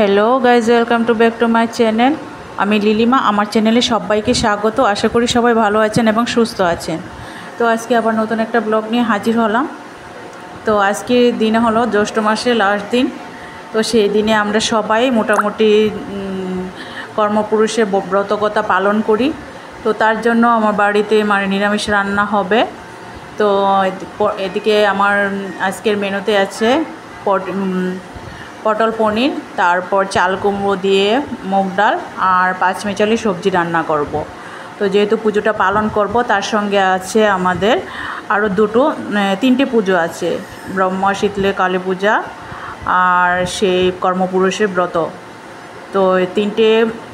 Hello guys, welcome to back to my channel. আমি লিলিমা। আমার চ্যানেলে সবাইকে স্বাগত। আশা করি সবাই ভালো আছেন এবং সুস্থ আছেন। তো আজকে আবার নতুন একটা ব্লগ নিয়ে হাজির হলাম। তো আজকে দিনে হলো জ্যৈষ্ঠ মাসের লাস্ট দিন। তো সেই দিনে আমরা সবাই মোটামুটি কর্মপুরুষের ব্রতকথা পালন করি। তো তার জন্য আমার বাড়িতে নিরামিষ রান্না হবে। তো এদিকে আমার আজকের মেনুতে আছে পটল পনির, তারপর চাল কুমড়ো দিয়ে মুগ ডাল আর পাঁচমিশালি সবজি রান্না করব। তো যেহেতু পুজোটা পালন করব, তার সঙ্গে আছে আমাদের আরও তিনটে পুজো আছে, ব্রহ্মা শীতলে কালী পূজা আর সেই কর্মপুরুষের ব্রত। তো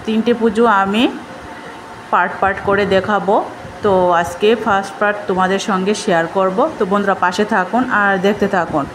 তিনটে পুজো আমি পার্ট করে দেখাবো। তো আজকে ফার্স্ট পার্ট তোমাদের সঙ্গে শেয়ার করব। তো বন্ধুরা পাশে থাকুন আর দেখতে থাকুন।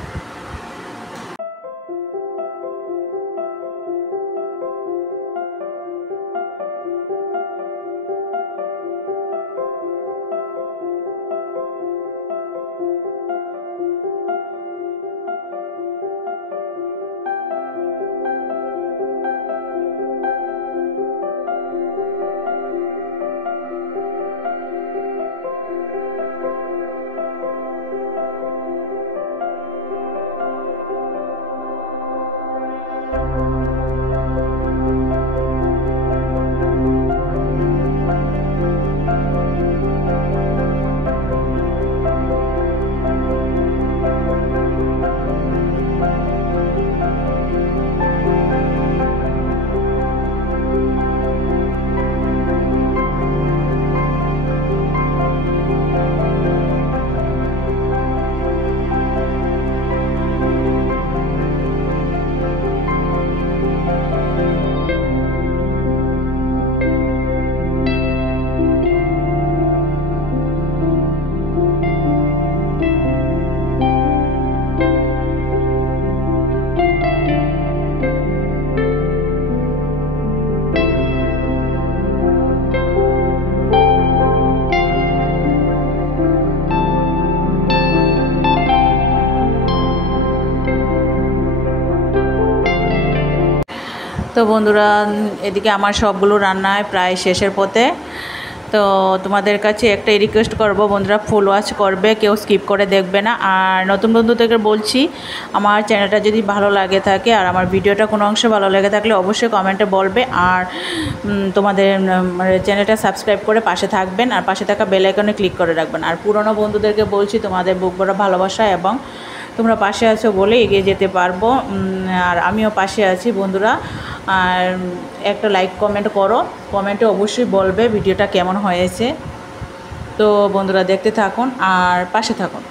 তো বন্ধুরা, এদিকে আমার সবগুলো রান্নায় প্রায় শেষের পথে। তো তোমাদের কাছে একটাই রিকোয়েস্ট করব, বন্ধুরা ফুল ওয়াচ করবে, কেউ স্কিপ করে দেখবে না। আর নতুন বন্ধুদেরকে বলছি, আমার চ্যানেলটা যদি ভালো লাগে থাকে আর আমার ভিডিওটা কোনো অংশ ভালো লেগে থাকলে অবশ্যই কমেন্টে বলবে। আর তোমাদের চ্যানেলটা সাবস্ক্রাইব করে পাশে থাকবেন আর পাশে থাকা বেল আইকনে ক্লিক করে রাখবেন। আর পুরনো বন্ধুদেরকে বলছি, তোমাদের বুক ভরা ভালোবাসা এবং তোমরা পাশে আছো বলে এগিয়ে যেতে পারবো। আর আমিও পাশে আছি বন্ধুরা। আর একটা লাইক কমেন্ট করো, কমেন্টে অবশ্যই বলবে ভিডিওটা কেমন হয়েছে। তো বন্ধুরা দেখতে থাকুন আর পাশে থাকুন।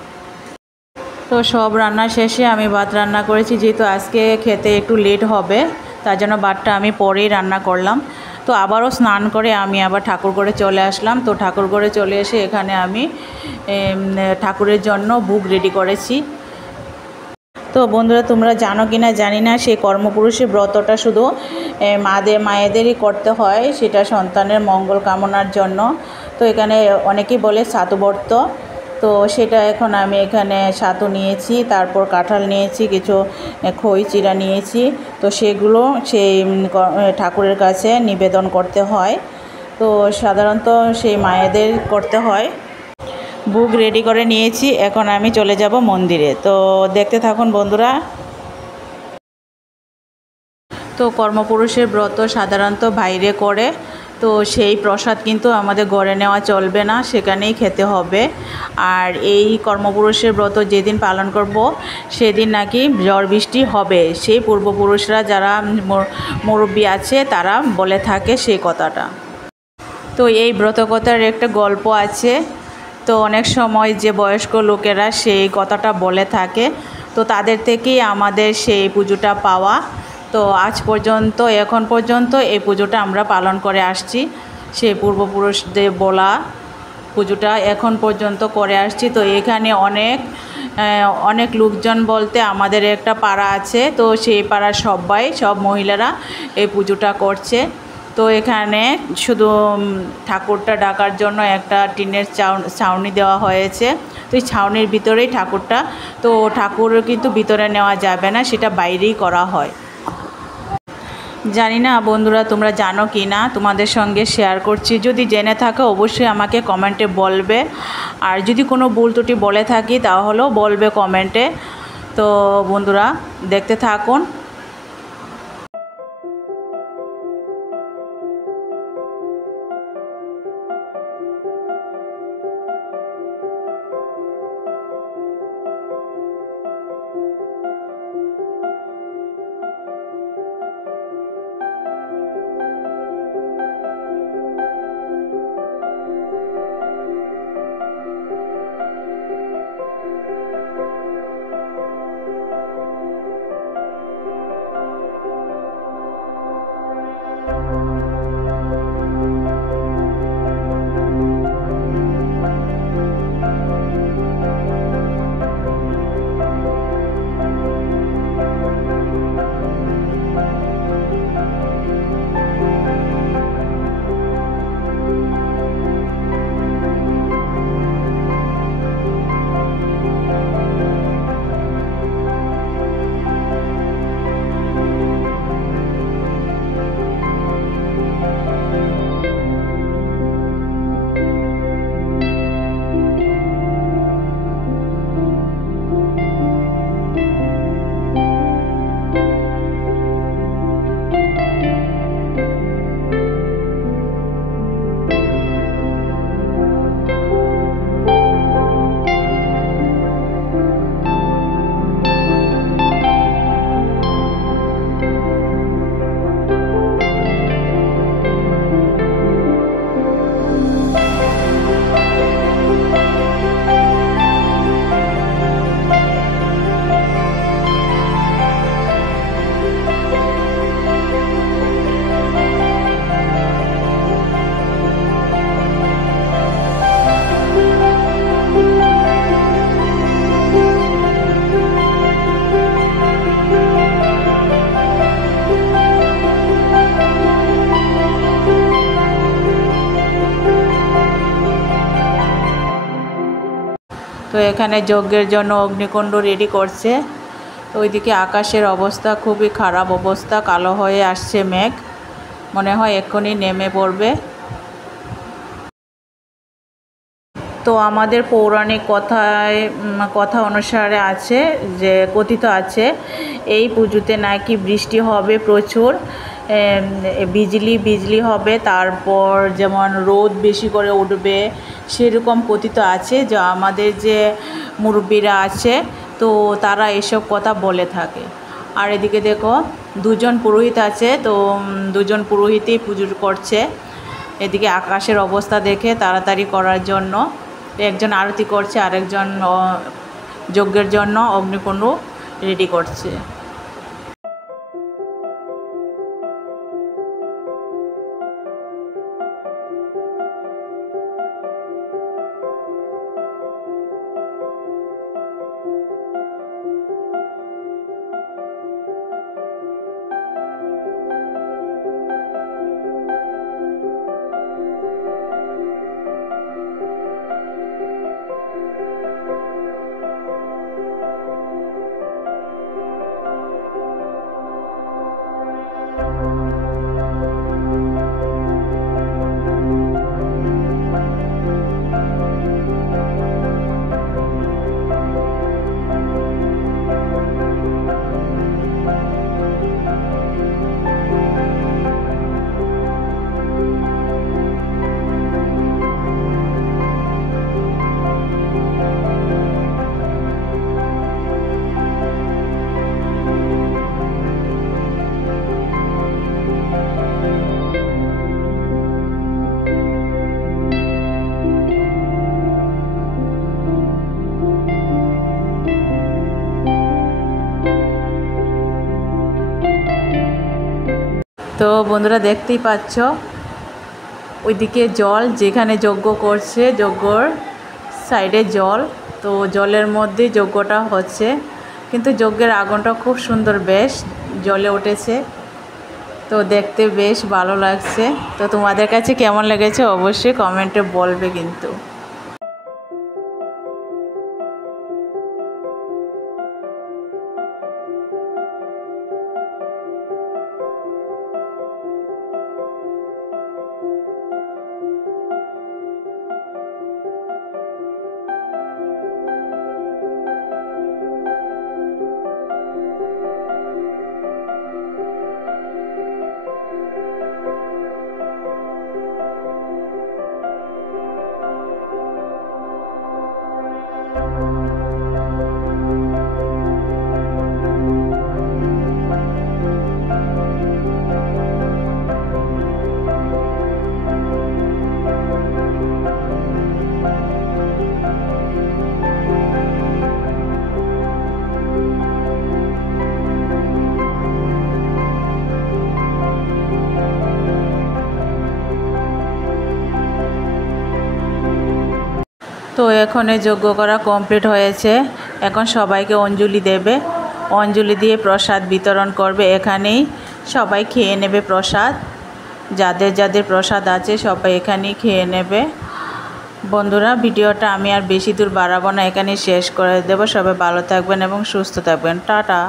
তো সব রান্না শেষে আমি ভাত রান্না করেছি, যেহেতু আজকে খেতে একটু লেট হবে, তার জন্য ভাতটা আমি পরেই রান্না করলাম। তো আবারও স্নান করে আমি আবার ঠাকুর ঘরে চলে আসলাম। তো ঠাকুর ঘরে চলে এসে এখানে আমি ঠাকুরের জন্য ভোগ রেডি করেছি। তো বন্ধুরা, তোমরা জানো কি না জানি না, সেই কর্মপুরুষের ব্রতটা শুধু মায়েদেরই করতে হয়, সেটা সন্তানের মঙ্গল কামনার জন্য। তো এখানে অনেকেই বলে ছাতু ব্রত। তো সেটা এখন আমি এখানে ছাতু নিয়েছি, তারপর কাঁঠাল নিয়েছি, কিছু খই চিড়া নিয়েছি। তো সেগুলো সেই ঠাকুরের কাছে নিবেদন করতে হয়। তো সাধারণত সেই মায়েদের করতে হয়। বুক রেডি করে নিয়েছি, এখন আমি চলে যাব মন্দিরে। তো দেখতে থাকুন বন্ধুরা। তো কর্মপুরুষের ব্রত সাধারণত বাইরে করে, তো সেই প্রসাদ কিন্তু আমাদের ঘরে নেওয়া চলবে না, সেখানেই খেতে হবে। আর এই কর্মপুরুষের ব্রত যেদিন পালন করব সেদিন নাকি ঝড় বৃষ্টি হবে, সেই পূর্বপুরুষরা যারা মুরব্বী আছে তারা বলে থাকে সেই কথাটা। তো এই ব্রতকথার একটা গল্প আছে। তো অনেক সময় যে বয়স্ক লোকেরা সেই কথাটা বলে থাকে, তো তাদের থেকেই আমাদের সেই পুজোটা পাওয়া। তো এখন পর্যন্ত এই পুজোটা আমরা পালন করে আসছি, সেই পূর্বপুরুষদের বলা পুজোটা এখন পর্যন্ত করে আসছি। তো এখানে অনেক লোকজন বলতে আমাদের একটা পাড়া আছে, তো সেই পাড়ার সব মহিলারা এই পুজোটা করছে। তো এখানে শুধু ঠাকুরটা ডাকার জন্য একটা টিনের ছাউনি দেওয়া হয়েছে। তো এই ছাউনির ভিতরেই ঠাকুরটা, তো ঠাকুর কিন্তু ভিতরে নেওয়া যাবে না, সেটা বাইরেই করা হয়। জানি না বন্ধুরা তোমরা জানো কি না, তোমাদের সঙ্গে শেয়ার করছি। যদি জেনে থাকো অবশ্যই আমাকে কমেন্টে বলবে, আর যদি কোনো ভুল ত্রুটি বলে থাকি তাহলেও বলবে কমেন্টে। তো বন্ধুরা দেখতে থাকুন। তো এখানে যজ্ঞের জন্য অগ্নিকুণ্ড রেডি করছে। তো ওইদিকে আকাশের অবস্থা খুবই খারাপ অবস্থা, কালো হয়ে আসছে মেঘ, মনে হয় এক্ষুনি নেমে পড়বে। তো আমাদের পৌরাণিক কথা অনুসারে আছে যে কথিত আছে এই পুজোতে নাকি বৃষ্টি হবে প্রচুর, বিজলি হবে, তারপর যেমন রোদ বেশি করে উঠবে সেরকম কথিত আছে। যে আমাদের যে মুরব্বীরা আছে তো তারা এসব কথা বলে থাকে। আর এদিকে দেখো দুজন পুরোহিত আছে, তো দুজন পুরোহিতই পুজো করছে। এদিকে আকাশের অবস্থা দেখে তাড়াতাড়ি করার জন্য একজন আরতি করছে, আরেকজন যজ্ঞের জন্য অগ্নিকুণ্ড রেডি করছে। তো বন্ধুরা দেখতেই পাচ্ছ ওইদিকে জল, যেখানে যজ্ঞ করছে যজ্ঞর সাইডে জল, তো জলের মধ্যে যজ্ঞটা হচ্ছে। কিন্তু যজ্ঞের আগুনটা খুব সুন্দর বেশ জ্বলে উঠেছে, তো দেখতে বেশ ভালো লাগছে। তো তোমাদের কাছে কেমন লেগেছে অবশ্যই কমেন্টে বলবে কিন্তু। তো এখন যজ্ঞ করা কমপ্লিট হয়েছে। এখন সবাইকে অঞ্জলি দেবে, অঞ্জলি দিয়ে প্রসাদ বিতরণ করবে। এখানেই সবাই খেয়ে নেবে প্রসাদ, যাদের যাদের প্রসাদ আছে সবাই এখানেই খেয়ে নেবে। বন্ধুরা, ভিডিওটা আমি আর বেশি দূর বাড়াবো না, এখানেই শেষ করে দেবো। সবাই ভালো থাকবেন এবং সুস্থ থাকবেন। টাটা।